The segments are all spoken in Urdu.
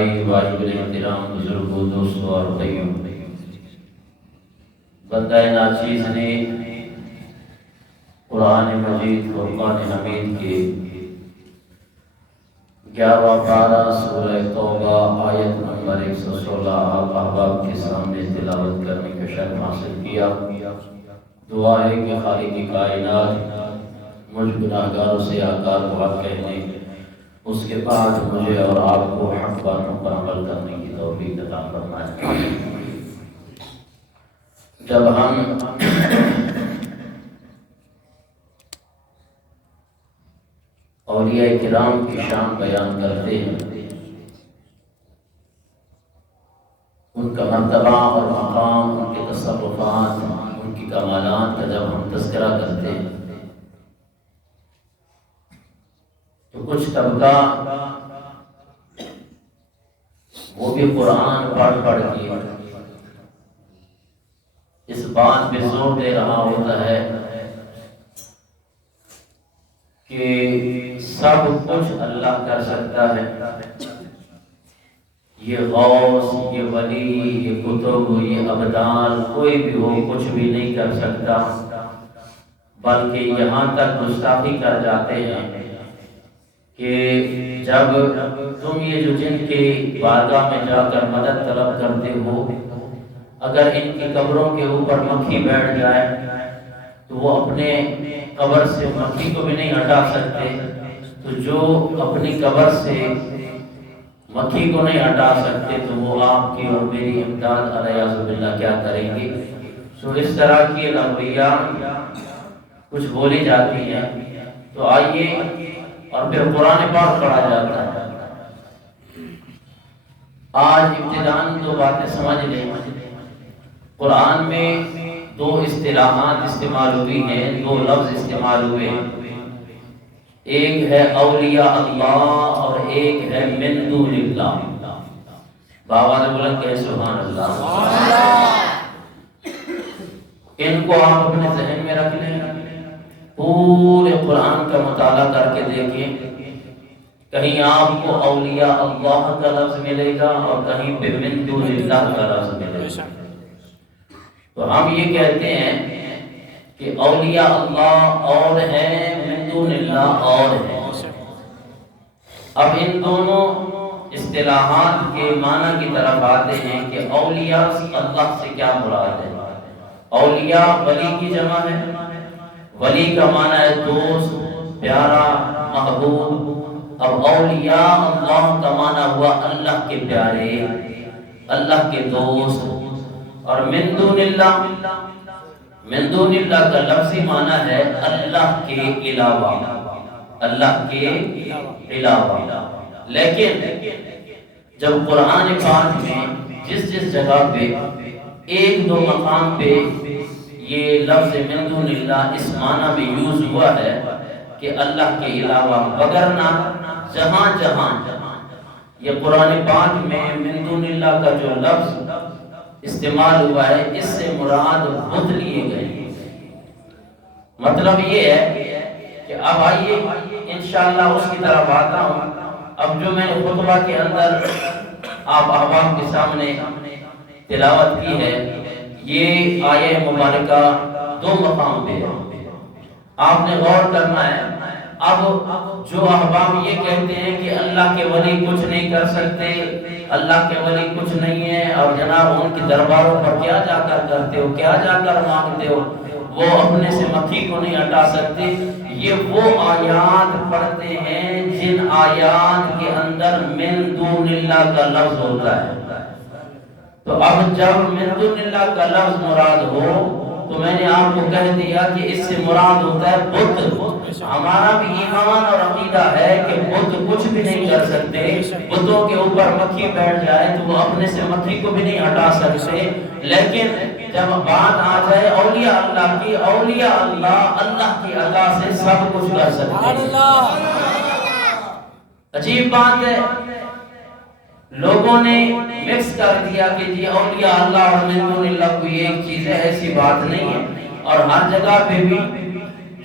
علمائی واجب الاحترام بزرگوں دوستوں اور بھائیوں، بندہ ناچیز نے قرآن مجید فرقان حمید کے 11 12 سورہ توبہ آیت نمبر 116 آپ احباب کے سامنے تلاوت کرنے کا شرف حاصل کیا۔ دعا ہے کہ خالق کائنات مجھ گناہگاروں سے آکار کو حق کہنے، اس کے بعد مجھے اور آپ کو حق باتوں پر عمل کرنے کی توفیق عطا فرمائے۔ جب ہم اولیاء کرام کی شان بیان کرتے ہیں، ان کا مرتبہ اور مقام، ان کے تصرفات، ان کی کمالات کا جب ہم تذکرہ کرتے ہیں تو کچھ طبقہ وہ بھی قرآن پڑھ کے اس بات پہ زور دے رہا ہوتا ہے کہ سب کچھ اللہ کر سکتا ہے، یہ غوث، یہ ولی، یہ کتب، یہ ابدال، کوئی بھی ہو کچھ بھی نہیں کر سکتا، بلکہ یہاں تک گستاخی کر جاتے ہیں کہ جب تم یہ جو جن کے بارگاہ میں جا کر مدد طلب کرتے ہو، اگر ان کی قبروں کے اوپر مکھی بیٹھ جائے تو وہ اپنے قبر سے مکھی کو بھی نہیں ہٹا سکتے، تو جو اپنی قبر سے مکھی کو نہیں ہٹا سکتے تو وہ آپ کی اور میری امداد علیہ باللہ کیا کریں گے؟ تو اس طرح کی لغویاں کچھ بولی جاتی ہیں۔ تو آئیے، اور پھر قرآن پاک پڑھا جاتا ہے۔ آج ابتداءً دو باتیں سمجھ لیں۔ قرآن میں دو اصطلاحات استعمال ہوئی ہیں، دو لفظ استعمال ہوئے ہیں، ایک ہے اولیاء اللہ اور ایک ہے من دون اللہ۔ بابا نے بلند کہے سبحان اللہ۔ ان کو آپ اپنے ذہن میں رکھ لیں، پورے قرآن کا مطالعہ کر کے دیکھیں، کہیں آپ کو اولیاء اللہ کا لفظ ملے گا اور کہیں پہ من دون اللہ کا لفظ ملے گا۔ تو ہم یہ کہتے ہیں کہ اولیاء اللہ اور ہیں، من دون اللہ اور ہیں۔ اب ان دونوں اصطلاحات کے معنی کی طرف آتے ہیں کہ اولیاء اللہ سے کیا مراد ہے۔ اولیاء ولی کی جمع ہے، ولی کا معنی ہے دوست، پیارا، محبوب۔ اب اولیاء اللہ کا معنی ہوا اللہ کے پیارے، اللہ کے دوست۔ اور من دون اللہ، من دون اللہ کا لفظی معنی ہے اللہ کے علاوہ، اللہ کے علاوہ۔ لیکن جب قرآن پاک میں جس جگہ پہ ایک دو مقام پہ یہ لفظ من دون اللہ اس معنی میں یوز ہوا ہے کہ اللہ کے علاوہ، وگرنہ جہاں جہاں یہ قرآن پاک میں من دون اللہ کا جو لفظ استعمال ہوا ہے اس سے مراد بت لیے گئے۔ مطلب یہ ہے کہ اب آئیے انشاءاللہ اس کی طرف آتا ہوں۔ اب جو میں نے خطبہ کے اندر آپ احباب کے سامنے تلاوت کی ہے، یہ آیہ مبارکہ دو مقام پہ ہے، آپ نے غور کرنا ہے۔ اب جو احباب یہ کہتے ہیں کہ اللہ کے ولی کچھ نہیں کر سکتے، اللہ کے ولی کچھ نہیں ہے، اور جناب ان کے درباروں پر کیا جا کر کرتے ہو، کیا جا کر مانگتے ہو، وہ اپنے سے مکھی کو نہیں ہٹا سکتے، یہ وہ آیات پڑھتے ہیں جن آیات کے اندر من دون اللہ کا لفظ ہوتا ہے۔ تو اب جب من دون اللہ کا لفظ مراد ہو تو میں نے آپ کو کہہ دیا کہ اس سے مراد ہوتا ہے بت۔ ہمارا بھی ایمان اور عقیدہ ہے کہ بت کچھ بھی نہیں کر سکتے، بتوں کے اوپر مکھی بیٹھ جائے تو وہ اپنے سے مکھی کو بھی نہیں ہٹا سکتے، لیکن جب بات آ جائے اولیاء اللہ کی، اولیاء اللہ اللہ کی عطا سے سب کچھ کر سکتے ہیں۔ عجیب بات ہے، لوگوں نے مکس کر دیا کہ جی اولیاء اللہ اور من دون اللہ کوئی ایک چیز ہے، ایسی بات نہیں ہے۔ اور ہر جگہ پہ بھی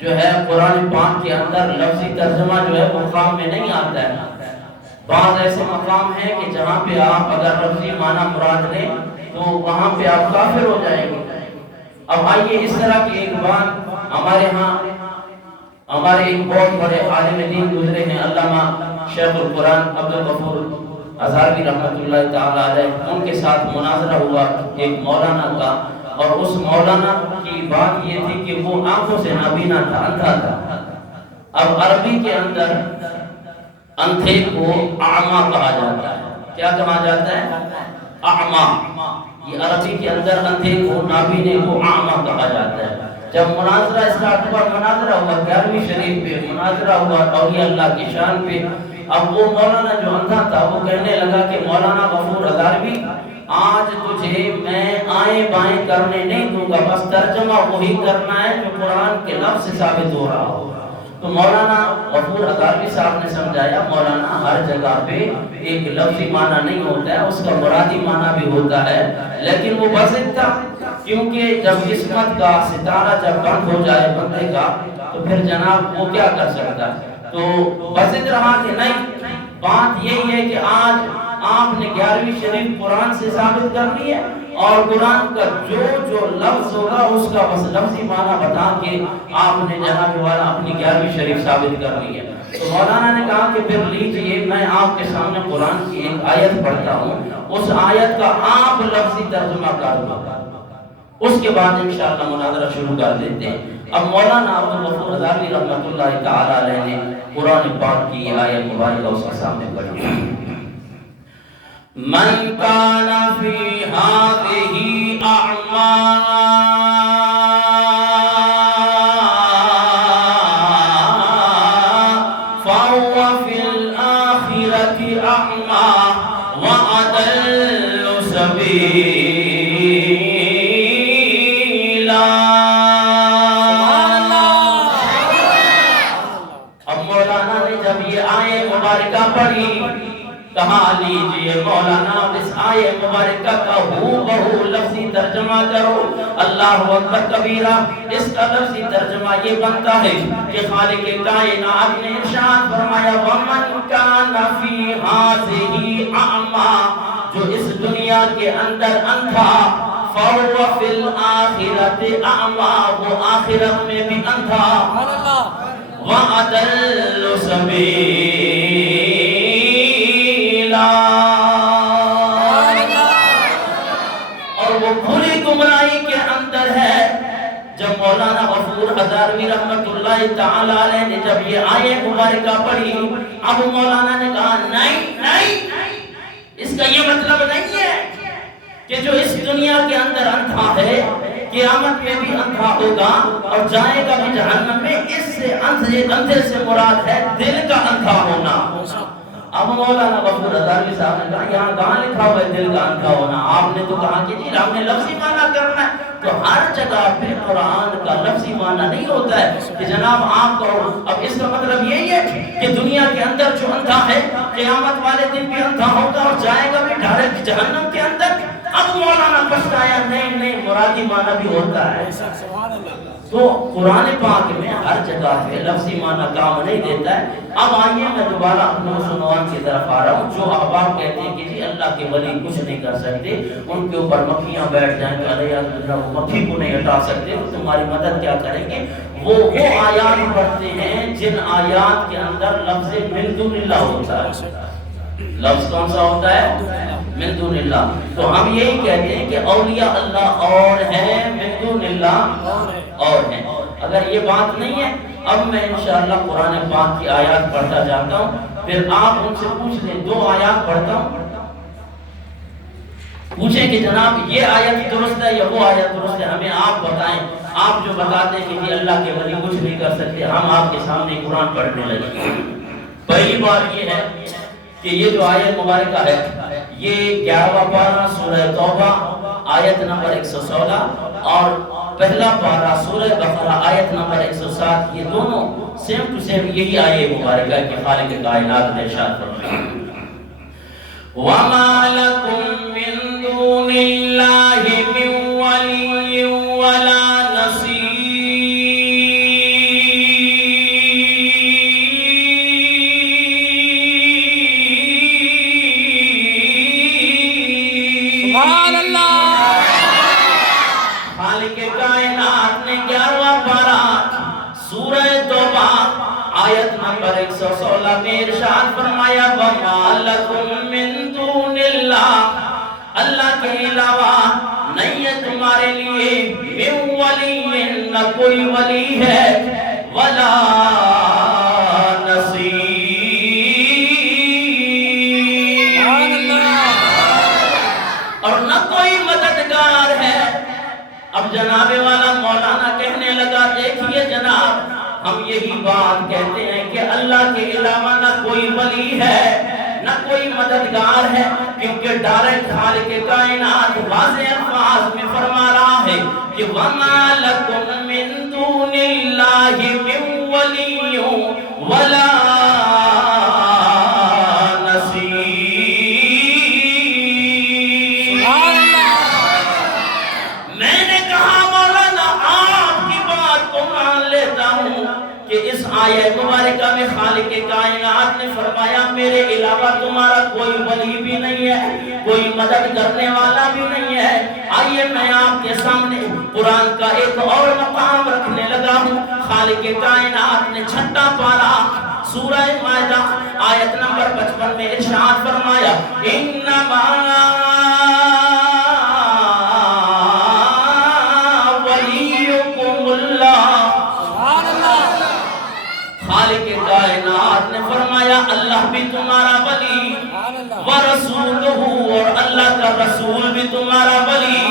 جو ہے قرآن پاک کے اندر لفظی ترجمہ جو ہے مقام میں نہیں آتا ہے، بعض ایسے مقام ہیں کہ جہاں پہ آپ اگر لفظی معنی مراد لیں تو وہاں پہ آپ کافر ہو جائیں گے۔ اب آئیے اس طرح کی ایک بات ہمارے ہاں ہمارے ایک بہت بڑے عالم دین گزرے ہیں علامہ شیخ القرآن عبدالغفور ازہروی رحمۃ اللہ تعالی علیہ، ان کے ساتھ مناظرہ ہوا ایک مولانا کا، اور اس مولانا کی بات یہ تھی کہ وہ آنکھوں سے نابینا تھا، اندھا تھا۔ اب عربی کے اندر اندھے کو اعمیٰ کہا جاتا ہے۔ کیا کہا جاتا ہے؟ اعمیٰ۔ یہ عربی کے اندر اندھے کو، نابینے کو اعمیٰ کہا جاتا ہے۔ جب مناظرہ اسٹارٹ ہوا، مناظرہ ہوا 11ویں شریف پہ، مناظرہ ہوا اولیاء اللہ کی شان پہ، اب وہ مولانا جو اندھا تھا وہ کہنے لگا کہ مولانا غفور ازہروی، آج تجھے میں آئیں بائیں کرنے نہیں دوں گا، بس ترجمہ وہی کرنا ہے جو قرآن کے لفظ سے ثابت ہو رہا ہو۔ تو مولانا غفور ازہروی صاحب نے سمجھایا، مولانا ہر جگہ پہ ایک لفظی معنی نہیں ہوتا ہے، اس کا مرادی معنی بھی ہوتا ہے، لیکن وہ بسط تھا، کیونکہ جب قسمت کا ستارہ جب بند ہو جائے بندے کا تو پھر جناب وہ کیا کر سکتا ہے، تو بسط رہا کہ نہیں، بات یہی ہے کہ آج آپ نے 11ویں شریف قرآن سے ثابت کر لی ہے، اور قرآن کا جو لفظ ہوگا اس کا بس لفظی معنی بتا کے آپ نے جناب والا اپنی 11ویں شریف ثابت کر لی ہے۔ تو مولانا نے کہا کہ پھر لیجئے میں آپ کے سامنے قرآن کی ایک آیت پڑھتا ہوں، اس آیت کا آپ لفظی ترجمہ کر دو، اس کے بعد انشاءاللہ مناظرہ شروع کر دیتے ہیں۔ اب مولانا عبدالغفور ازہروی رحمۃ اللہ تعالی علیہ نے قرآن پاک کی آیت مبارکہ اس کے سامنے پڑھی۔ من کان فی ہذہ اعمیٰ فہو فی الآخرۃ اعمیٰ واضل سبیلا۔ اب مولانا نے جب یہ آیت مبارکہ پڑھی، کہا لیجئے مولانا اس آیے مبارکہ کا بہو لفظی ترجمہ کرو۔ اللہ اکبر کبیرہ، اس کا لفظی ترجمہ یہ بنتا ہے کہ خالق کائنات نے ارشاد فرمایا وَمَنْ كَانَ فِي هَذِهِ أَعْمَى، جو اس دنیا کے اندر اندھا، فَهُوَ فِي الْآخِرَةِ أَعْمَى، وہ آخرت میں بھی اندھا، وَأَضَلُّ سَبِيلًا، اور وہ بھولی گمراہی کے اندر ہے۔ جب مولانا غفور ازہروی رحمۃ اللہ تعالی علیہ نے جب یہ آیت مبارکہ پڑھی، اب مولانا نے کہا نہیں، اس کا یہ مطلب نہیں ہے کہ جو اس دنیا کے اندر اندھا ہے قیامت میں بھی اندھا ہوگا اور جائے گا بھی جہنم میں۔ اس سے اندھے سے مراد ہے دل کا اندھا ہونا۔ اب مولانا غفور ازہروی صاحب نے کہا یہاں کہاں لکھا ہوا ہے دل کا اندھا ہونا؟ آپ نے تو کہا کہ جی ہم نے لفظی معنی کرنا ہے۔ تو ہر جگہ پہ قرآن کا لفظی معنی نہیں ہوتا ہے کہ جناب آپ کہو۔ اب اس کا مطلب یہی ہے کہ دنیا کے اندر جو اندھا ہے قیامت والے دن بھی اندھا ہوگا اور جائے گا بھی ڈائریکٹ جہنم کے اندر۔ اب مولانا پچھتایا، نہیں مرادی معنی بھی ہوتا ہے۔ تو قرآن پاک میں ہر جگہ پہ لفظی معنی کام نہیں دیتا ہے۔ اب آئیے میں دوبارہ اپنے عنوان کی طرف آ رہا ہوں۔ جو احباب کہتے ہیں کہ جی اللہ کے ولی کچھ نہیں کر سکتے، ان کے اوپر مکھیاں بیٹھ جائیں گے، علیہ وہ مکھی کو نہیں ہٹا سکتے، تو تمہاری مدد کیا کریں گے؟ وہ آیات پڑھتے ہیں جن آیات کے اندر لفظ من دون اللہ ہوتا ہے۔ لفظ کون سا ہوتا ہے؟ من دون اللہ۔ تو ہم یہی کہتے ہیں کہ اولیاء اللہ اور ہیں، من دون اللہ اور ہیں۔ اگر یہ بات نہیں ہے، اب میں انشاءاللہ قرآن پاک کی آیات پڑھتا جاتا ہوں، پھر آپ ان سے پوچھ لیں، 2 آیات پڑھتا ہوں، پوچھیں کہ جناب یہ آیت درست ہے یا وہ آیت درست ہے، ہمیں آپ بتائیں۔ آپ جو بتاتے ہیں کہ اللہ کے ولی کچھ نہیں کر سکتے، ہم آپ کے سامنے قرآن پڑھنے لگے۔ پہلی بات یہ ہے کہ یہ جو آیت مبارکہ ہے یہ 11واں پارہ سورہ توبہ آیت نمبر 116 اور پہلا پارہ سورہ بقرہ آیت نمبر 107، یہ دونوں سیم ٹو سیم یہی آیت مبارکہ ہے کہ خالق کائنات نے ارشاد فرمایا وَمَا لَكُم مِّن دُونِ اللَّهِ مِن وَلِيٍّ وَلَا نَصِيرٍ۔ سبحان اللہ۔ خالق کائنات نے 11واں پارہ سورہ توبہ آیت نمبر 116 میں ارشاد فرمایا وَمَا لَكُم مِّن دُونِ اللَّهِ، اللہ کے علاوہ نہیں ہے تمہارے لیے من ولی، نہ کوئی ولی ہے، ولا نصیر، اور نہ کوئی مددگار ہے۔ اب جناب والا مولانا کہنے لگا دیکھیے جناب، ہم یہی بات کہتے ہیں کہ اللہ کے علاوہ نہ کوئی ولی ہے نہ کوئی مددگار ہے، کیونکہ ڈائریکٹ خالق کائنات واضح الفاظ میں فرما رہا ہے کہ وَمَا لَكُم مِّن دُونِ اللَّهِ مِن وَلِيٍّ وَلَا نَصِيرٍ۔ میں نے کہا مولانا آپ کی بات کو مان لیتا ہوں کہ اس آیت مبارکہ میں خالق کائنات نے فرمایا میرے علاوہ تمہارا کوئی ولی بھی نہیں ہے، کوئی مدد کرنے والا بھی نہیں ہے۔ آئیے میں آپ کے سامنے قرآن کا ایک اور مقام رکھنے لگا ہوں۔ خالق کائنات نے 6واں پارہ سورہ مائدہ آیت نمبر 55 میں ارشاد فرمایا انما ولیکم اللہ۔ خالق کائنات نے فرمایا اللہ بھی تمہارا ولی، ورسولہ، اور اللہ کا رسول بھی تمہارا ولی،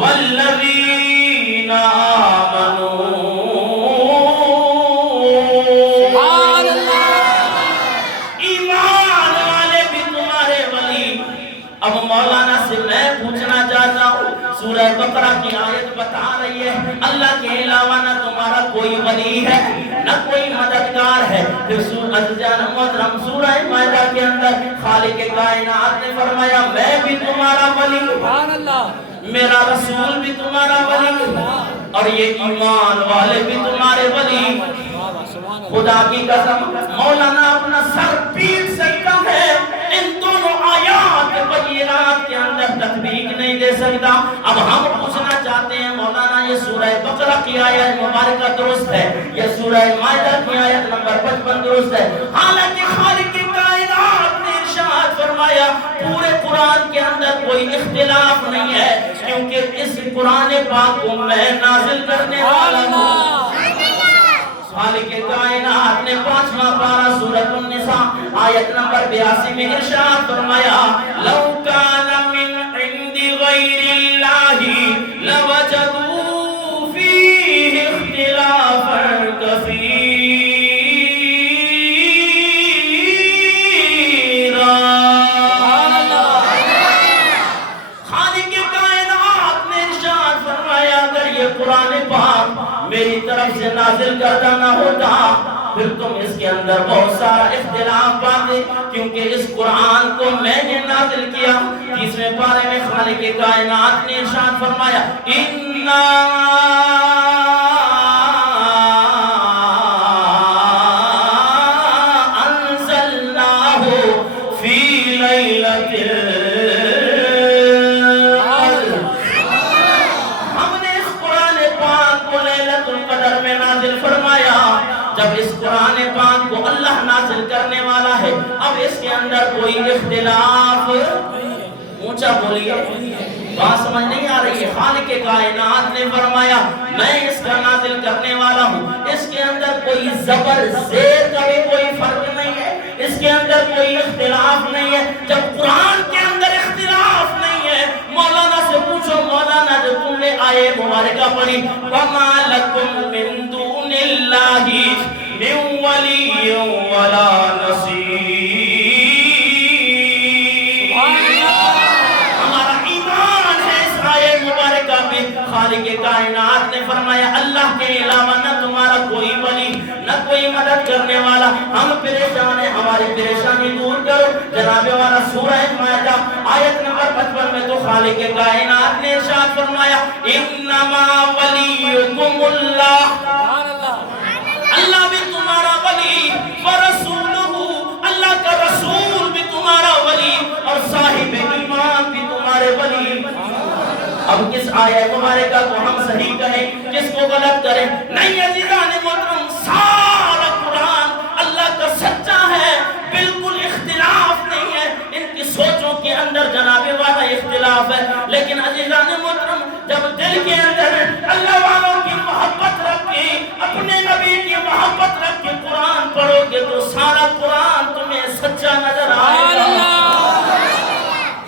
والذین آمنوا، ایمان والے بھی تمہارے ولی۔ اب مولانا سے میں پوچھنا چاہتا ہوں، سورہ بقرہ کی آیت بتا رہی ہے اللہ کے علاوہ نہ تمہارا کوئی ولی ہے نہ کوئی مددگار ہے، پھر سورہ مائدہ کے اندر خالق کائنات نے فرمایا میں بھی تمہارا ولی، میرا رسول بھی تمہارا ولی، اور یہ ایمان والے بھی تمہارے ولی۔ خدا کی قسم مولانا اپنا سر پیٹ سکتا ہے، ان دونوں آیات بینات کے اندر تطبیق نہیں دے سکتا۔ اب ہم پوچھنا چاہتے ہیں مولانا یہ سورہ بقرہ کی آیت مبارکہ درست ہے، یہ سورہ مائدہ کی آیت نمبر 55 درست ہے؟ حالانکہ خالق کائنات نے ارشاد فرمایا پورے قرآن کے اندر کوئی اختلاف نہیں ہے، کیونکہ اس قرآن پاک کو میں نازل کرنے والا ہوں۔ خالق کائنات نے 5واں پارہ سورۃ النساء آیت نمبر 82 میں ارشاد فرمایا لو کان من عند غیر اللہ لوجدوا فیہ اختلافا کثیرا۔ خالق کائنات نے ارشاد فرمایا اگر یہ قرآن پاک میری طرف سے نازل کردہ نہ ہوتا پھر تم اس کے اندر بہت سارا اختلاف پاتے، کیونکہ اس قرآن کو میں نے nāzil کیا۔ 30ویں پارے میں خالق کائنات نے ارشاد فرمایا اِنَّا أَنزَلْنَاهُ فِي لَيْلَةِ الْقَدْرِ۔ ہم نے اس قرآن پاک کو لیلۃ القدر میں نازل فرمایا۔ جب اس قرآن پاک کو اللہ نازل کرنے والا ہے، اب اس کے اندر کوئی اختلاف، اونچا بولیے، بات سمجھ نہیں آ رہی ہے؟ خالق کائنات نے فرمایا میں اس کا نازل کرنے والا ہوں، اس کے اندر کوئی زبر زیر کا بھی کوئی فرق نہیں ہے، اس کے اندر کوئی اختلاف نہیں ہے۔ جب قرآن کے اندر اختلاف نہیں ہے، مولانا سے پوچھو مولانا جو تم نے آیے مبارکہ پڑھی وَمَا لَكُم مِّن دُونِ اللَّهِ مِن وَلِيٍّ وَلَا نَصِيرٍ، ہمارا ایمان ہے اس آیے مبارکہ میں۔ خالق کائنات نے فرمایا اللہ کے علاوہ نہ تمہارا کوئی ولی نہ کوئی مدد کرنے والا، ہم پریشان ہیں، ہماری پریشانی دور کرو۔ جناب والا سورہ مائدہ آیت نمبر 55 میں تو خالق کائنات نے ارشاد فرمایا انما ولیکم اللہ، اللہ بھی تمہارا ولی، ورسولہ، اللہ کا رسول بھی تمہارا ولی، اور صاحب ایمان بھی تمہارے ہم کس آیت مبارکہ کو ہم صحیح کہیں کس کو غلط کریں؟ نہیں عزیزان محترم، سارا قرآن اللہ کا سچا ہے، بالکل اختلاف نہیں ہے، ان کی سوچوں کے اندر جناب والا اختلاف ہے، لیکن عزیزان محترم جب دل کے اندر اللہ والوں کی محبت رکھ کے اپنے نبی کی محبت رکھ کے قرآن پڑھو گے تو سارا قرآن تمہیں سچا نظر آئے گا۔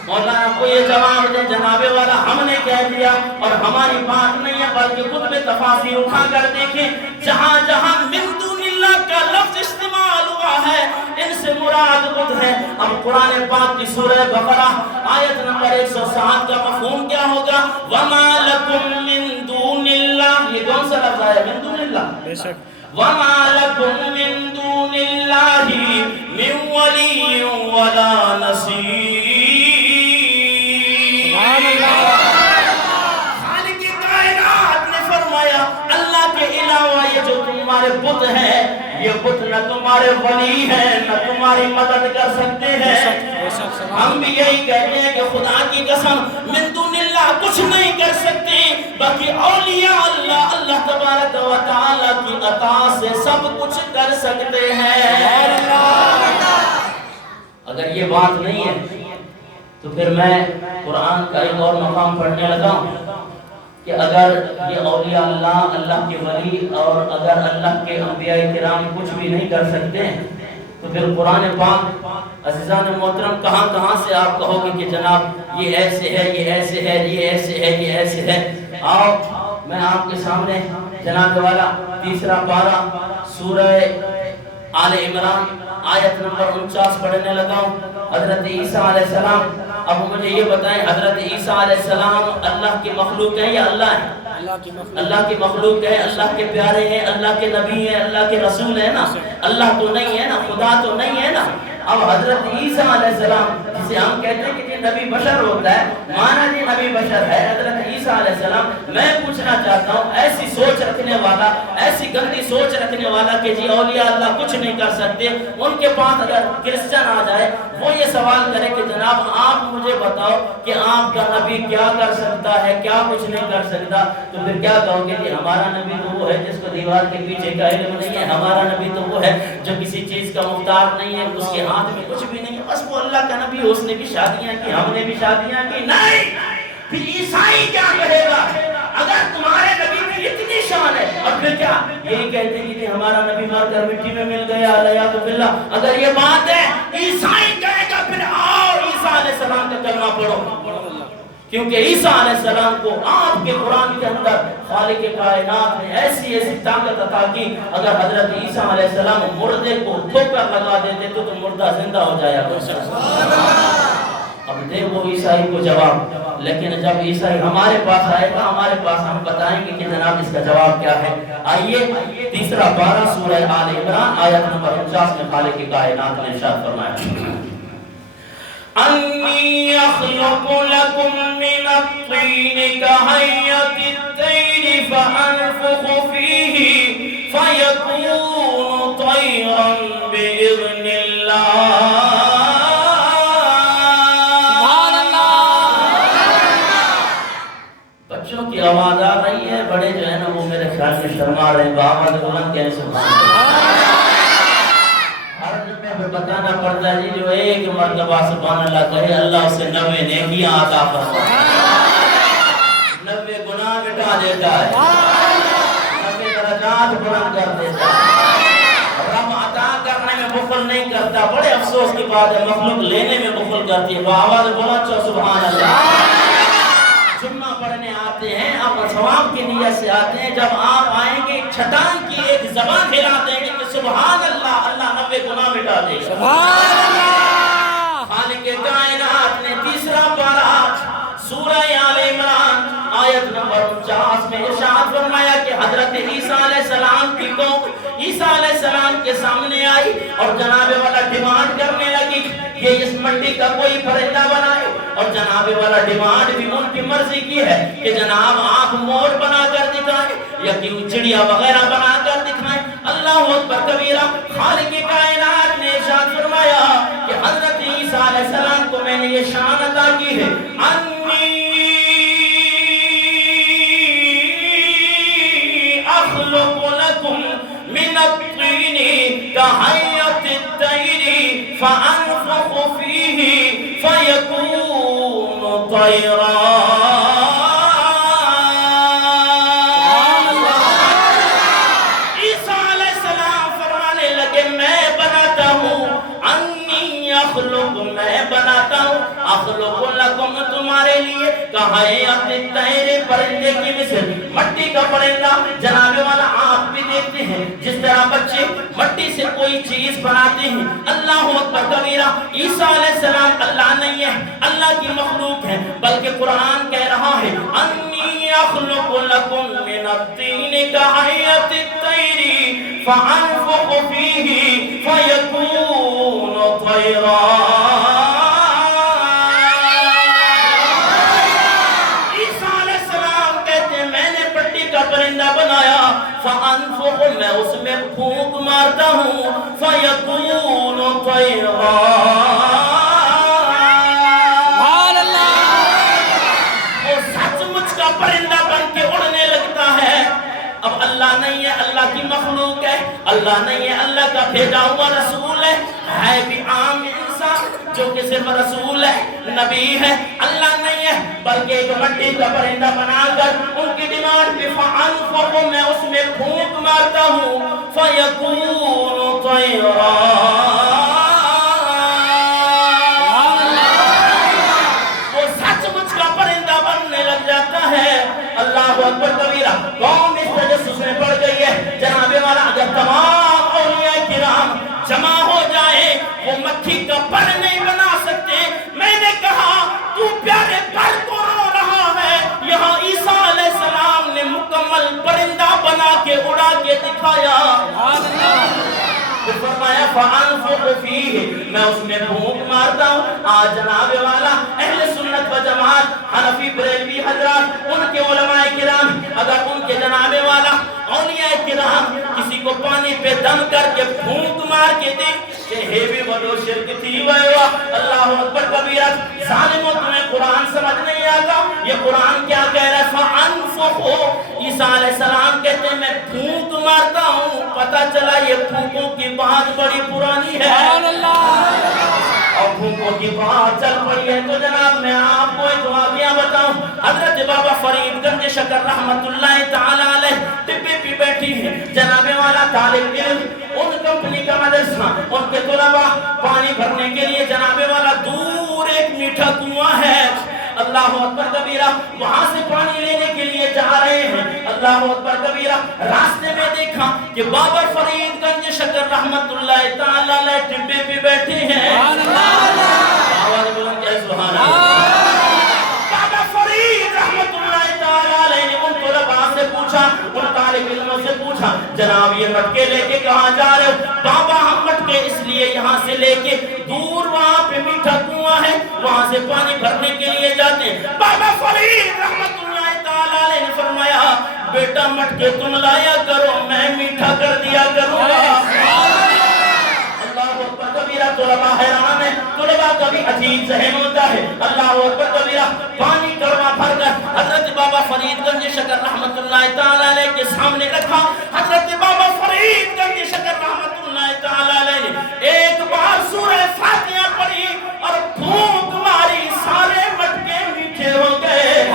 مولانا کو یہ جواب دے جناب والا ہم نے کہہ دیا، اور ہماری بات نہیں ہے بلکہ کتب تفاسیر اٹھا کر دیکھیں، جہاں جہاں من دون اللہ کا لفظ استعمال ہوا ہے ان سے مراد بت ہے۔ اب قرآن پاک کی سورہ بقرہ آیت نمبر 107 کا مفہوم کیا ہوگا؟ وَمَا لَكُم مِّن دُونِ اللَّهِ، یہ کون سا لفظ ہے؟ من دون اللہ، بے شک۔ وَمَا لَكُم مِّن دُونِ اللَّهِ مِن وَلِيٍّ وَلَا نَصِيرٍ۔ خالق کائنات نے فرمایا اللہ کے علاوہ یہ جو تمہارے بت ہیں، یہ بت نہ تمہارے ولی ہیں نہ تمہاری مدد کر سکتے ہیں۔ ہم بھی یہی کہتے ہیں کہ خدا کی قسم من دون اللہ کچھ نہیں کر سکتے، باقی اولیاء اللہ اللہ تبارک و تعالی کی عطا سے سب کچھ کر سکتے ہیں۔ اگر یہ بات نہیں ہے تو پھر میں قرآن کا ایک اور مقام پڑھنے لگا ہوں کہ اگر یہ اولیاء اللہ، اللہ کے ولی اور اگر اللہ کے انبیاء کرام کچھ بھی نہیں کر سکتے ہیں تو پھر قرآن پاک عزیزان محترم کہاں کہاں سے آپ کہو گے کہ جناب یہ ایسے ہے، یہ ایسے ہے، یہ ایسے ہے، یہ ایسے ہے۔ آؤ میں آپ کے سامنے جناب والا تیسرا پارہ سورہ آل عمران آیت نمبر 49 پڑھنے لگا ہوں۔ حضرت عیسیٰ علیہ السلام، اب مجھے یہ بتائیں حضرت عیسیٰ علیہ السلام اللہ کی مخلوق ہے یا اللہ ہے؟ اللہ کی مخلوق ہے، اللہ کے پیارے ہیں، اللہ کے نبی ہیں، اللہ کے رسول ہیں نا، اللہ تو نہیں ہے نا، خدا تو نہیں ہے نا۔ اب حضرت عیسیٰ علیہ السلام جسے ہم کہتے ہیں کہ یہ نبی بشر ہوتا ہے، مانا جی نبی بشر ہے حضرت عیسیٰ علیہ السلام، میں پوچھنا چاہتا ہوں ایسی سوچ رکھنے والا، ایسی گندی سوچ رکھنے والا کہ جی اولیاء اللہ کچھ نہیں کر سکتے، ان کے پاس اگر کرسچن آ جائے وہ یہ سوال کرے کہ جناب آپ مجھے بتاؤ کہ آپ کا نبی کیا کر سکتا ہے، کیا کچھ نہیں کر سکتا، تو پھر کیا کہو گے کہ ہمارا نبی تو وہ ہے جس کو دیوار کے پیچھے کا علم نہیں ہے، ہمارا نبی تو وہ ہے جو کسی چیز کا مختار نہیں ہے، اس کے ہاتھ میں کچھ بھی نہیں ہے، بس وہ اللہ کا نبی، اس نے بھی شادیاں کی، ہم نے بھی شادیاں کی۔ نہیں، پھر عیسائی کیا کہے گا اگر تمہارے نبی کی اتنی شان ہے، اور پھر کیا یہی کہتے ہیں کہ ہمارا نبی مر کر مٹی میں مل گیا، علیہ باللہ، اگر یہ بات ہے عیسائی کہے گا پھر آؤ عیسیٰ علیہ السلام کا کلمہ پڑھو، کیونکہ عیسیٰ علیہ السلام کو آپ کے قرآن کے اندر خالق کائنات نے ایسی ایسی طاقت عطا کی، اگر حضرت عیسیٰ علیہ السلام مردے کو ٹھوکر لگا دیتے تو مردہ زندہ ہو جایا کرتا۔ اب دے وہ عیسائی کو جواب، لیکن جب عیسائی ہمارے پاس آئے گا، ہمارے پاس ہم بتائیں گے کہ جناب اس کا جواب کیا ہے۔ آئیے تیسرا پارہ سورہ آل عمران آیت نمبر 49 میں خالق کائنات نے ارشاد فرمایا، أَنِّي يَخْلُقُ لَكُم مِّنَ الطِّينِ كَهَيْئَةِ الطَّيْرِ فَأَنفُخُ فِيهِ فَيَكُونُ طَيْرًا بِإِذْنِ اللَّهِ۔ سبحان اللہ۔ بچوں کی آواز آ رہی ہے، بڑے جو ہے نا وہ میرے خیال سے شرما رہے ہیں، آواز بلند کہیں سبحان اللہ۔ بتانا پڑتا ہے جی جو ایک مرتبہ سبحان اللہ کہے اللہ اسے 90 نیکیاں عطا فرماتا ہے، 90 گناہ مٹا دیتا ہے، 90 درجات بلند کر دیتا ہے۔ رب عطا کرنے میں بخل نہیں کرتا، بڑے افسوس کی بات ہے مخلوق لینے میں بخل کرتی ہے۔ آواز بلند چو سبحان اللہ۔ جمعہ پڑھنے آتے ہیں، آپ ثواب کی نیت سے آتے ہیں، جب آپ آئیں گے چھٹان کی ایک زبان ہلا دیں گے کہ سبحان اللہ، اللہ 90 گناہ مٹا دے گا۔ سبحان اللہ۔ خالق کائنات نے تیسرا پارہ سورہ آل عمران آیت نمبر 49 میں ارشاد فرمایا کہ حضرت عیسیٰ علیہ السلام کی قوم عیسیٰ علیہ السلام کے سامنے آئی اور جناب والا ڈیمانڈ کرنے لگی کہ اس مٹی کا کوئی پرندہ بنائے، اور جناب والا ڈیمانڈ بھی ان کی مرضی کی ہے کہ جناب آپ مور بنا کر دکھائیں یا کہ چڑیا وغیرہ بنا کر دکھائیں۔ اللہ اکبر کبیرہ۔ خالق کائنات نے ارشاد فرمایا کہ حضرت عیسیٰ علیہ السلام کو میں نے یہ شان عطا کی ہے، انی طيرا عیسیٰ علیہ السلام فرمانے لگے میں بناتا ہوں میں بناتا ہوں اخلق لکم تمہارے لیے کہیات الطیر پرندے کی مثل مٹی کا پرندہ جناب والا آپ بھی دیکھتے ہیں جس طرح بچے مٹی سے کوئی چیز بناتے ہیں اللہ اکبر کبیرہ عیسیٰ علیہ السلام اللہ نہیں ہے اللہ کی مخلوق ہے بلکہ قرآن کہہ رہا ہے انی اخلق لکم من الطین کہیات الطیر فانفخ فیہ فیکون طیرا عیسیٰ علیہ السلام کہتے ہیں میں نے پٹی کا پرندہ بنایا فانفخ میں اس میں پھونک مارتا ہوں فیکون طیرا سبحان اللہ وہ سچ مچ کا پرندہ بن کے اڑنے لگتا ہے اب اللہ نہیں ہے اللہ کی مخلوق ہے اللہ نہیں ہے اللہ کا بھیجا ہوا رسول ہے بھی عام انسان جو کہ صرف رسول ہے نبی ہے اللہ نہیں ہے بلکہ ایک مٹی کا پرندہ بنا کر ان کی ڈیمانڈ پہ فانفخ میں اس میں پھونک مارتا ہوں فیکون طیرا وہ سچ مچ کا پرندہ بننے لگ جاتا ہے اللہ اکبر کبیرہ قوم اس تجسس میں پڑ گئی ہے جناب والا اگر تمام اولیاء کرام جمع ہو جائے وہ مکھی کا پر نہیں بنا سکتے میں نے کہا تو پیارے پر کو رو رہا ہے یہاں عیسیٰ علیہ السلام نے مکمل پرندہ بنا کے اڑا کے دکھایا فرمایا فانفخ فیہ میں اس میں پھونک مارتا ہوں آج جناب والا اہل سنت و جماعت حنفی بریلوی حضرات ان کے علماء کرام اگر ان کے جناب والا اولیاء کرام کسی کو پانی پہ دم کر کے پھونک مار کے دے کہ ہے بھی بڑو شرک تھی ویوا اللہ اکبر کبیرہ ظالموں تمہیں قرآن سمجھ نہیں آتا یہ قرآن کیا کہہ رہا ہے فانفخ عیسیٰ علیہ السلام کہتے ہیں میں پھونک مارتا ہوں پتہ چلا یہ پھونکوں کی بات بڑی پرانی ہے اور پھونکوں کی بات چل پڑی ہے تو جناب میں آپ کو ایک واقعہ بتاؤں حضرت بابا فرید گنج شکر رحمت اللہ تعالی علیہ ٹپے پی بیٹھی ہیں جناب والا طالب علم ان کمپنی کا مدرسہ ان کے طلباء پانی بھرنے کے لیے جناب والا دور ایک میٹھا کنواں ہے اللہ اکبر کبیرہ وہاں سے پانی لینے کے لیے جا رہے ہیں اللہ اکبر کبیرہ راستے میں دیکھا کہ بابا فرید گنج شکر رحمت اللہ تعالی علیہ ٹبے پہ بیٹھے ہیں آواز بلند کہہ سبحان اللہ بابا فرید رحمت اللہ تعالی علیہ نے ان طلباء سے پوچھا ان طالب علموں سے پوچھا جناب یہ مٹکے لے کے کہاں جا رہے ہو بابا ہم مٹکے اس لیے یہاں سے لے کے دور وہاں پہ میٹھا کنواں ہے وہاں سے پانی بھرنے کے لیے جاتے ہیں بابا فرید رحمت اللہ تعالی علیہ نے فرمایا بیٹا مٹکے تم لایا کرو میں میٹھا کر دیا کروں گا اللہ اکبر کبیرہ طلباء حیران ہے طلباء کبھی عجیب ذہن ہوتا ہے اللہ اکبر کبیرہ پانی کڑوا بھر کر حضرت بابا فرید گنج شکر رحمت اللہ تعالی علیہ کے سامنے رکھا حضرت بابا فرید گنج شکر رحمت اللہ تعالی علیہ نے ایک بار سورہ فاتحہ پڑھی اور پھونک ماری سارے مٹکے میٹھے ہو گئے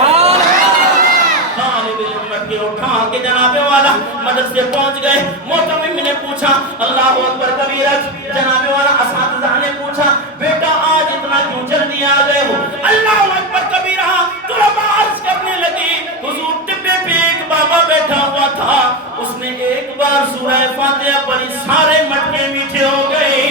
طالب علم مٹکے اٹھا کے جناب والا مدرسے پہنچ گئے محتمم نے پوچھا اللہ اکبر کبیرہ جناب والا اساتذہ نے پوچھا بیٹا آج اتنا کیوں جلدی آ گئے ہو اللہ اکبر کبیرہ طلباء عرض کرنے لگی حضور ٹبے پہ ایک بابا بیٹھا ہوا تھا اس نے ایک بار سورہ فاتحہ پڑھی سارے مٹکے میٹھے ہو گئے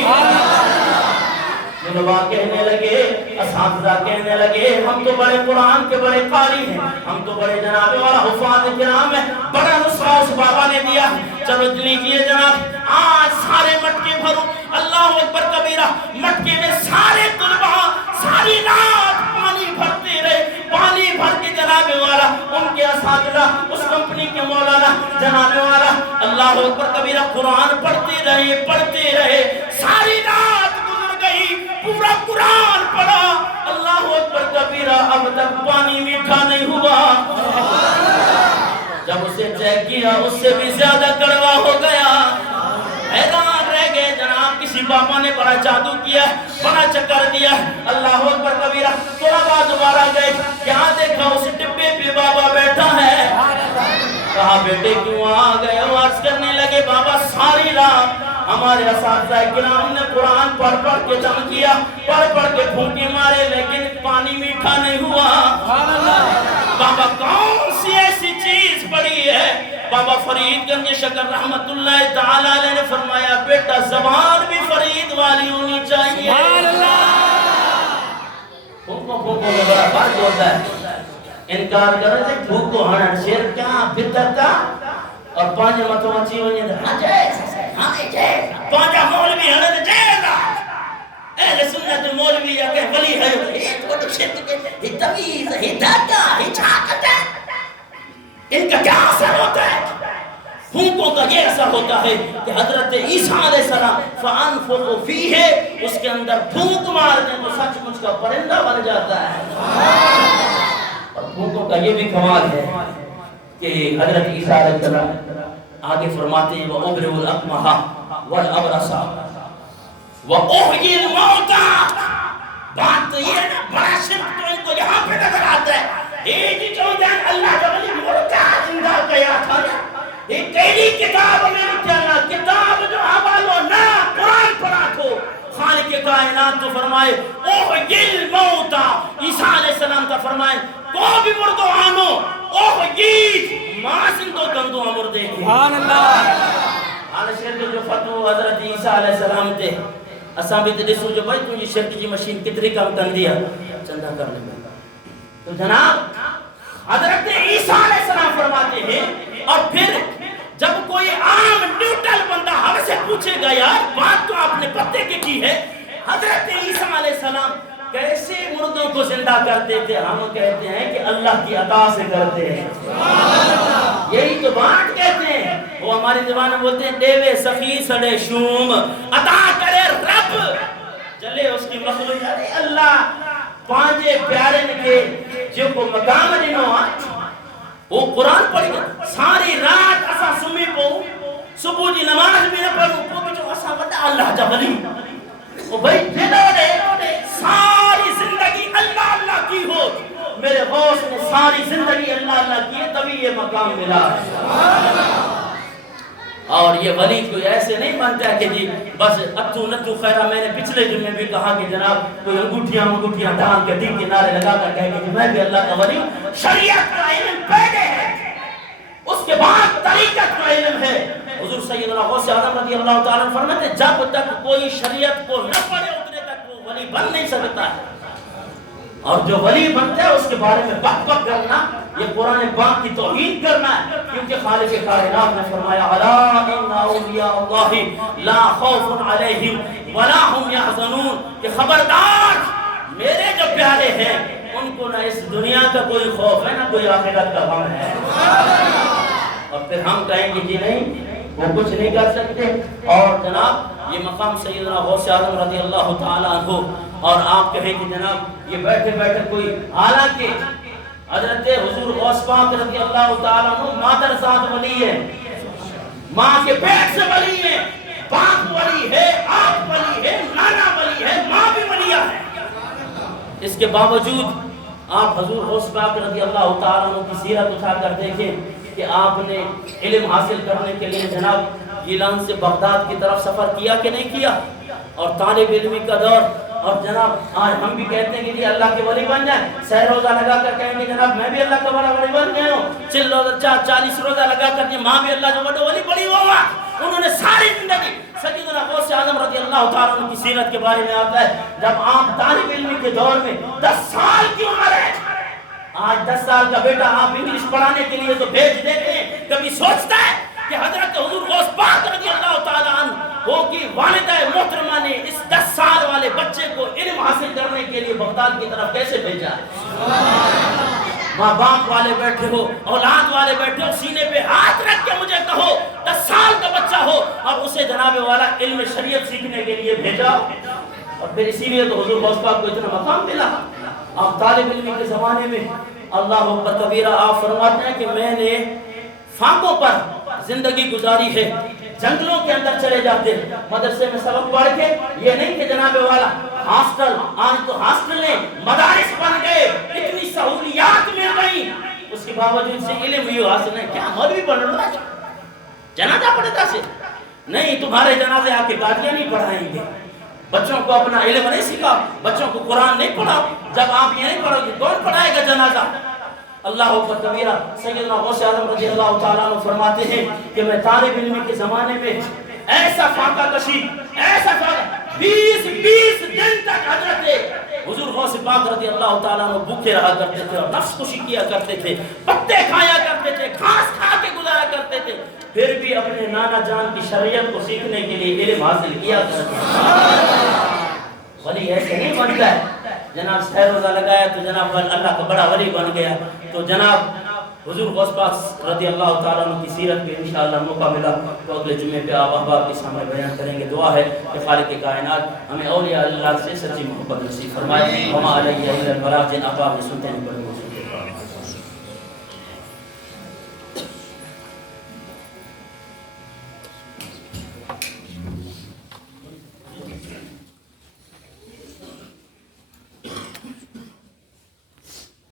طلباء کہنے لگے اساتذہ کہنے لگے ہم تو بڑے قرآن کے بڑے قاری ہیں ہم تو بڑے جناب والا حفاظ کرام ہیں بڑا نسخہ اس بابا نے دیا چلو لیجیے جناب آج سارے مٹکے بھرو اللہ اکبر کبیرہ مٹکے میں سارے طلباء ساری رات پانی بھرتے رہے پانی بھر کے جناب والا ان کے اساتذہ اس کمپنی کے مولانا جناب والا اللہ اکبر کبیرہ قرآن پڑھتے رہے ساری رات پورا قرآن پڑھا اللہ اکبر کبیرہ اب تک پانی میٹھا نہیں ہوا جب اسے چیک کیا اس سے بھی زیادہ کڑوا ہو گیا حیران رہ گئے جناب کسی بابا نے بڑا جادو کیا بڑا چکر دیا اللہ اکبر کبیرہ طلباء دوبارہ گئے بیٹے کیوں آ گئے؟ آواز کرنے لگے بابا ساری رات ہمارے اساتذہ کرام نے قرآن پڑھ پڑھ کے دم کیا، پڑھ پڑھ کے پھونکے مارے، لیکن پانی میٹھا نہیں ہوا۔ بابا کون سی ایسی چیز پڑی ہے؟ بابا فرید گنج شکر رحمت اللہ تعالیٰ علیہ نے فرمایا بیٹا زبان بھی فرید والی ہونی چاہیے۔ پھونکو پھونکو میں بڑا فرق ہوتا ہے۔ انکار کرے تھے پھونکو ہنر شیر کیا بھتر کا اور پانچ متوں اچھی ہوئی ہیں ہاں جائے پانچا مولوی ہنر جائے اہل سنت مولوی یا کہ ولی ہے یہ تو شرک کے تمیز ہدایت ہچاکت ہے۔ ان کا کیا اثر ہوتا ہے؟ پھونکوں کا یہ اثر ہوتا ہے کہ حضرت عیسیٰ علیہ السلام فَأَنفُخُ فِيهِ اس کے اندر پھونک مار دیں تو سچ مچ کا پرندہ بن جاتا ہے۔ اور پھونکوں کا یہ بھی کمال ہے کہ حضرت عیسیٰ علیہ السلام آگے فرماتے ہیں وَأُبْرِئُ الْأَكْمَحَ وَالْأَبْرَصَ وَأُحْيِي الْمَوْتَى۔ بات تو یہ ہے نا بڑا شرک تو ان کو یہاں پہ نظر آتا ہے۔ ایک ہی جو جان اللہ جب علی مردہ زندہ کیا تھا یہ کئی کتاب میں نکلنا کتاب جو حوالو نہ قرآن پڑھا تو خالق کائنات تو فرمائے احیی الموتى عیسیٰ علیہ السلام کا فرمائے کو بھی مردو آنو احیی ماں زندو کندو مردے کی سبحان اللہ۔ حال شرک جو فتو حضرت عیسیٰ علیہ السلام تے اساں بھی تدیسو جو بھائی تجھے شرک جی مشین کتری کام کر دیا چندہ کر لے تو جناب حضرت عیسیٰ علیہ السلام فرماتے ہیں اور پھر جب کوئی عام نیوٹرل بندہ ہم سے پوچھے گا یار بات تو آپ نے پتے کی ہے حضرت عیسیٰ علیہ السلام کیسے مردوں کو زندہ کرتے تھے؟ ہم کہتے ہیں کہ اللہ کی عطا سے کرتے ہیں۔ یہی تو بات کہتے ہیں۔ وہ ہماری زبان میں بولتے ہیں دیوے سخی سڑے شوم عطا کرے رب جلے اس کی مخلوق اللہ پانچے پیارے نکے جو کو مقام دنوں وہ قرآن پڑھی گا ساری رات اسا سمی پو صبح جی نماز بھی نہ پڑھو کو بھی جو اسا وڈا اللہ جا ولی وہ بھائی جنہوں نے ساری زندگی اللہ اللہ کی ہو میرے غوث نے ساری زندگی اللہ اللہ کی ہے تبھی یہ مقام ملا ہے۔ اور یہ ولی کوئی ایسے نہیں بنتا ہے کہ جی بس اتو نتو خیرہ میں نے پچھلے جمعے بھی کہا کہ جناب کوئی انگوٹھیاں ڈھان کے دل کے نعرے لگا کر کہے کہ میں بھی اللہ کا ولی ہوں۔ شریعت کا علم پہلے ہے اس کے بعد طریقت کا علم ہے۔ حضور سیدنا غوث اعظم رضی اللہ تعالیٰ عنہ فرماتے ہیں جب تک کوئی شریعت کو نہ پڑھے اتنے تک وہ ولی بن نہیں سکتا ہے۔ اور جو ولی بنتا ہے اس کے بارے میں بک بک کرنا یہ قرآن پاک کی توہین کرنا ہے کیونکہ خالق کائنات نے فرمایا الا ان اولیاء اللہ لا خوف علیہم ولا هم يحزنون کہ خبردار میرے جو پیارے ہیں ان کو نہ اس دنیا کا کوئی خوف ہے نہ کوئی آخرت کا غم ہے۔ اور پھر ہم کہیں گے جی نہیں وہ کچھ نہیں کر سکتے۔ اور جناب یہ مقام سیدنا غوث اعظم رضی اللہ تعالیٰ عنہ اور آپ کہیں کہ جناب یہ بیٹھے بیٹھے کوئی حالانکہ حضرت حضور غوث پاک رضی اللہ تعالیٰ عنہ مادر ذات ولی ہے ماں کے پیٹ سے ولی ہے باپ ولی ہے آپ ولی ہے نانا ولی ہے ماں بھی ولیہ ہے۔ اس کے باوجود آپ حضور غوث پاک رضی اللہ تعالیٰ عنہ کی سیرت اٹھا کر دیکھیں کہ آپ نے علم حاصل کرنے کے لیے جناب گیلان سے بغداد کی طرف سفر کیا کہ نہیں کیا اور طالب علمی کا دور اور جناب آج ہم بھی کہتے ہیں کہ جی اللہ کے ولی بن جائیں سہ روزہ لگا کر کہیں گے جناب میں بھی اللہ کا بڑا ولی بن گیا ہوں 40 روزہ لگا کر جی ماں بھی اللہ جو بڑا ولی بڑی ہوا انہوں نے ساری زندگی سیدنا غوث اعظم رضی اللہ تعالیٰ عنہ کی سیرت کے بارے میں آتا ہے جب آپ طالب علمی کے دور میں 10 سال کی عمر ہے آج 10 سال کا بیٹا آپ انگلش پڑھانے کے لیے تو بھیج دیتے ہیں کبھی سوچتا ہے کہ حضرت حضور غوث پاک رضی اللہ تعالیٰ عنہ وہ کی والدہ محترمہ نے اس 10 سال والے بچے کو علم حاصل کرنے کے لیے بغداد کی طرف کیسے بھیجا ماں باپ والے بیٹھے ہو اولاد والے بیٹھے ہو سینے پہ ہاتھ رکھ کے مجھے کہو 10 سال کا بچہ ہو اور اسے جناب والا علم شریعت سیکھنے کے لیے بھیجا اور پھر اسی لیے تو حضور غوث پاک کو اتنا مقام ملا۔ آپ طالب علمی کے زمانے میں اللہ اکبر کبیرہ آپ فرماتے ہیں کہ میں نے فاقوں پر زندگی گزاری ہے جنگلوں کے اندر چلے جاتے مدرسے میں سبق پڑھ کے یہ نہیں کہ جناب والا ہاسٹل آج تو ہاسٹلیں مدارس بن گئے اتنی سہولیات مل گئی اس کے باوجود سے علم ہی حاصل نہیں کیا مولوی بن رہا ہے جنازہ پڑھتا سے نہیں تمہارے جنازے آ کے قاضیاں نہیں پڑھائیں گے بچوں کو اپنا علم نہیں سکھا بچوں کو قرآن نہیں پڑھا جب آپ یہ نہیں پڑھو گے کون پڑھائے گا جنازہ اللہ اکبر کبیرہ سیدنا غوث اعظم رضی اللہ تعالیٰ عنہ فرماتے ہیں کہ میں طالب علم کے زمانے میں ایسا فاقہ کشی ایسا فاقہ 20 دن تک حضرت حضور غوث پاک رضی اللہ تعالیٰ عنہ بھوکے رہا کرتے تھے اور نفس کشی کیا کرتے تھے پتے کھایا کرتے تھے گھاس کھا کے گزارا کرتے تھے پھر بھی اپنے نانا جان کی شریعت کو سیکھنے کے لیے علم حاصل کیا کرتے تھے ولی ایسے نہیں بنتا ہے جناب سحر روزہ لگایا تو جناب اللہ کا بڑا ولی بن گیا تو جناب حضور غوث پاک رضی اللہ تعالیٰ عنہ کی سیرت پہ انشاءاللہ موقع ملا تو اگلے جمعے پہ آپ احباب کے سامنے بیان کریں گے دعا ہے کہ خالق کائنات ہمیں اولیاء اللہ سے سچی محبت نصیب فرمائے وما علیہ الا البلاغ جن احباب نے سنتے ہیں